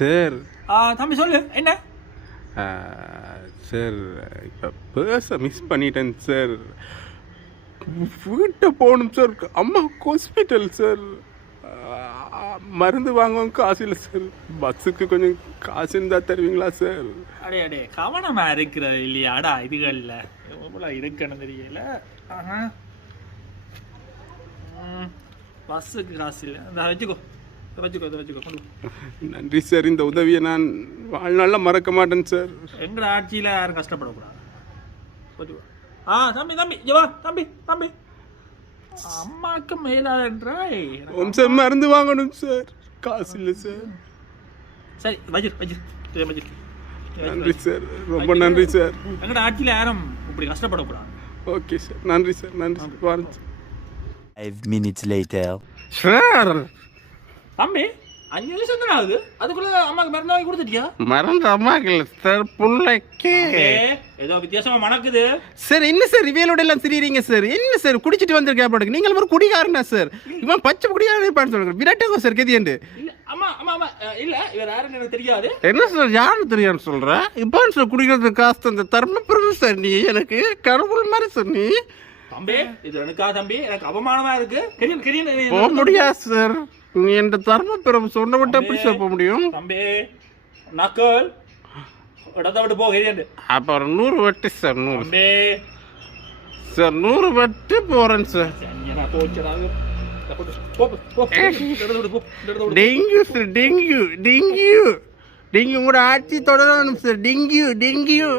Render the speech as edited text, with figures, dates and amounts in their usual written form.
Sir தம்பி சொல்லு என்ன? சார் இப்போ பர்ஸை மிஸ் பண்ணிட்டேன் சார். வீட்டை போகணும் சார். அம்மா ஹாஸ்பிட்டல் சார். மருந்து வாங்கவும் காசு இல்லை சார். பஸ்ஸுக்கு கொஞ்சம் காசு இருந்தால் தருவீங்களா சார்? அடே கவனமாக இருக்கிற இல்லையாடா இதுகளில் எவ்வளோ இருக்குன்னு தெரியல. பஸ்ஸுக்கு காசு இல்லை. இந்த வச்சுக்கோ கொண்டு. நன்றி சார். இந்த உதவியை நான் வாழ்நாளில் மறக்க மாட்டேன் சார். எங்கள் ஆட்சியில் யாரும் கஷ்டப்படக்கூடாது. வச்சுக்கோ. தம்பி ஜவா தம்பி அம்மாவுக்கு மேலான்றாய் சார். மருந்து வாங்கணும் சார். காசு இல்லை சார். சரி வஜிர். நன்றி சார். ரொம்ப நன்றி சார். எங்கள்ட ஆட்சியில் யாரும் இப்படி கஷ்டப்படக்கூடாது. Okay sir. நன்றி சார். நன்றி சார். வாங்க. 5 minutes later. சார் தம்பி 5 நிமிஷம் தானே ஆகுது. அதுக்குள்ள அம்மாவுக்கு மருந்து வாங்கி கொடுத்துட்டியா? மறந்து அம்மாக்கு இல்லை சார், பிள்ளைக்கு. ஏதோ வித்தியாசமா மணக்குது சார். என்ன சார் இவையோட எல்லாம் திரியுறீங்க சார்? என்ன சார் குடிச்சிட்டு வந்திருக்கா பாட்டுக்கு? நீங்கள் ஒரு குடிகாரனா சார்? இவன் பச்சை குடிகாரன் இருப்பான்னு சொல்லுங்க. விராட்டுங்க சார் கதியண்டு. ஆமா இல்ல இவர் யாருன்னு எனக்கு தெரியாது. என்ன சார் யாரும் தெரியான்னு சொல்ற? இப்போ சார் குடிக்கிறது காசு அந்த தர்மபுரம் சார். நீ எனக்கு கடவுள் மாதிரி சார். நீ தம்பி இது எனக்கா தம்பி? எனக்கு அவமானமா இருக்கு. போக முடியாது சார். நீ என் தர்மபுரம் சொன்ன விட்டு எப்படி சார் போக முடியும்? தம்பி நக்கல் இடத்த விட்டு போகிறேன். அப்போ ஒரு 100 வட்டி சார். 100 தம்பி சார். 100 வட்டி போறேன் சார். Dengue sir. டெங்கு கூட ஆட்சி தொடரணும் சார். டெங்கு